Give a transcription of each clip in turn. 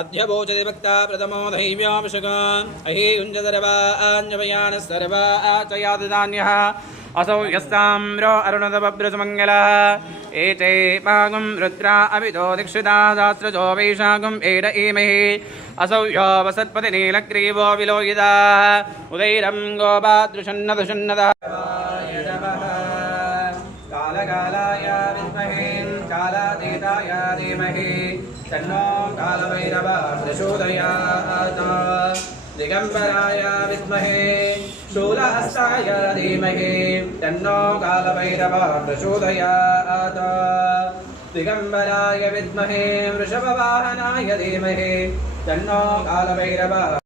अध्यभोचति भक्ता प्रथमो दैव्याभिषकान् अहि युञ्जदर्वाञ्जपयानः सर्वा आचयादिदान्यः असौ यस्ताम्रो अरुणदभद्रसुमङ्गलः एते पागुं रुद्रा अभितो दीक्षिता सहस्रजो वैशाखुम् एड ईमहि असौ यो वसत्पतिनीलग्रीवो विलोहिताः उदैरं गोपादृशन्नदुषन्नदः कालकालाय विद्महे कालातीताय धीमहि तन्नो कालभैरवः प्रचोदयात् दिगम्बराय विद्महे शूलहस्ताय धीमहि तन्नो कालभैरवः प्रचोदयात् दिगम्बराय विद्महे वृषभवाहनाय धीमहि तन्नो कालभैरवः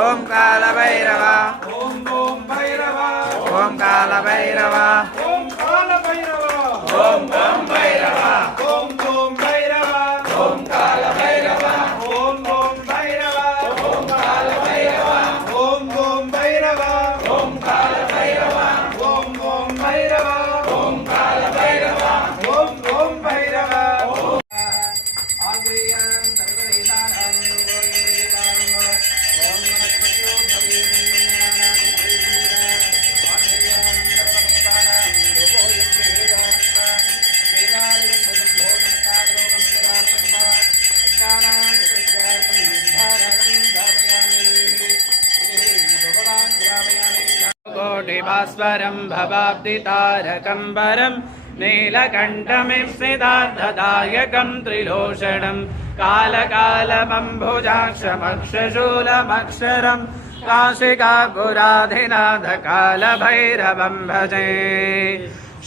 ओम काल भैरव ओम भैरव ओम काल भैरव ओम काल भैरव ओम भैरव ओम भैरव ओम काल भैरव ओम भैरव ओम काल भैरव ओम भैरव ओम काल भैरव ओम भैरव ओम काल भैरव ओम भैरव कोटिभास्वरं भवाब्धितारकं वरं नीलकण्ठमिप्सितार्थदायकं त्रिलोचनं कालकालमम्भुजाक्षमक्षशूलमक्षरं काशिकापुराधिनाथकालभैरवं भजे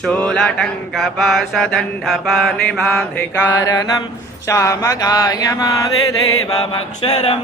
शूलटङ्कपाशदण्डपानिमाधिकारणं श्यामकायमादिदेवमक्षरं